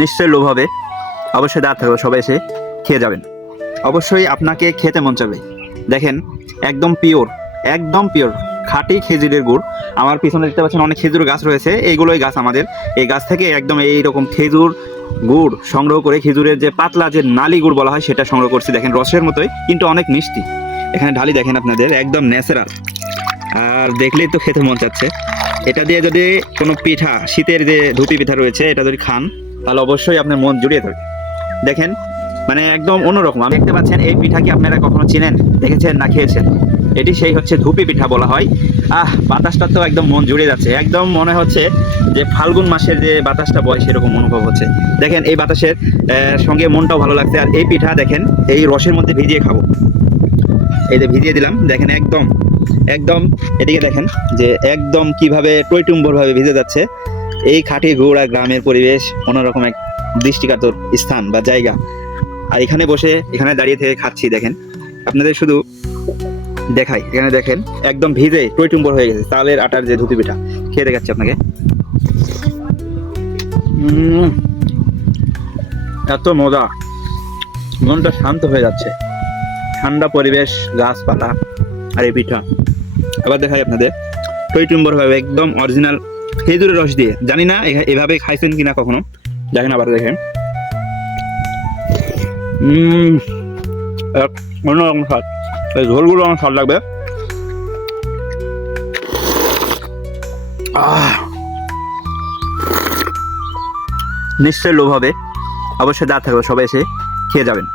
নিশ্চয়ই লোভ হবে, অবশ্যই দাঁত থাকবে, সবাই এসে খেয়ে যাবেন। অবশ্যই আপনাকে খেতে মন চাবে। দেখেন একদম পিওর, একদম পিওর খাঁটি খেজুরের গুড়। আমার পিছনে দেখতে পাচ্ছেন অনেক খেজুর গাছ রয়েছে, এইগুলোই গাছ আমাদের। এই গাছ থেকে একদম এইরকম খেজুর গুড় সংগ্রহ করে, খেজুরের যে পাতলা যে নালি গুড় বলা হয় সেটা সংগ্রহ করছি। দেখেন রসের মতোই, কিন্তু অনেক মিষ্টি। এখানে ঢালি দেখেন আপনাদের, একদম ন্যাচারাল, আর দেখলেই তো খেতে মন চাচ্ছে। এটা দিয়ে যদি কোনো পিঠা, শীতের যে ধুপি পিঠা রয়েছে, এটা যদি খান তাহলে অবশ্যই আপনার মন জুড়িয়ে থাকবে। দেখেন মানে একদম অন্যরকম। আপনি দেখতে পাচ্ছেন এই পিঠা কি আপনারা কখনো চিনেন, দেখেছেন না খেয়েছেন? এটি সেই হচ্ছে ধুপি পিঠা বলা হয়। বাতাসটা তো একদম মন জুড়ে যাচ্ছে, একদম মনে হচ্ছে যে ফাল্গুন মাসের যে বাতাসটা বয় সেরকম অনুভব হচ্ছে। দেখেন এই বাতাসের সঙ্গে মনটাও ভালো লাগছে। আর এই পিঠা দেখেন এই রসের মধ্যে ভিজিয়ে খাবো, এই যে ভিজিয়ে দিলাম, দেখেন একদম একদম এদিকে দেখেন যে একদম কিভাবে টইটুম্বর ভাবে ভিজে যাচ্ছে। এই খাঁটি গুড় আর গ্রামের পরিবেশ অন্যরকম এক দৃষ্টিকাতর স্থান বা জায়গা। আর এখানে বসে, এখানে দাঁড়িয়ে থেকে খাচ্ছি। দেখেন আপনাদের শুধু দেখাই, এখানে দেখেন একদম ভিজে টইটুম্বর হয়ে গেছে চালের আটার যে ধুতি পিঠা। খেয়ে দেখাচ্ছি আপনাকে। এত মজা, মনটা শান্ত হয়ে যাচ্ছে। ঠান্ডা পরিবেশ, গাছপালা আর এই পিঠা। আবার দেখাই আপনাদের টইটুম্বর ভাবে একদম অরিজিনাল খেজুরের রস দিয়ে। জানি না এভাবে খাইছেন কিনা কখনো, দেখেন আবার দেখেন। অন্যরকম স্বাদ, এই ঝোলগুলো আমার স্বাদ লাগবে। নিশ্চয়ই লোভ হবে, অবশ্যই দাঁত থাকবে, সবাই এসে খেয়ে যাবেন।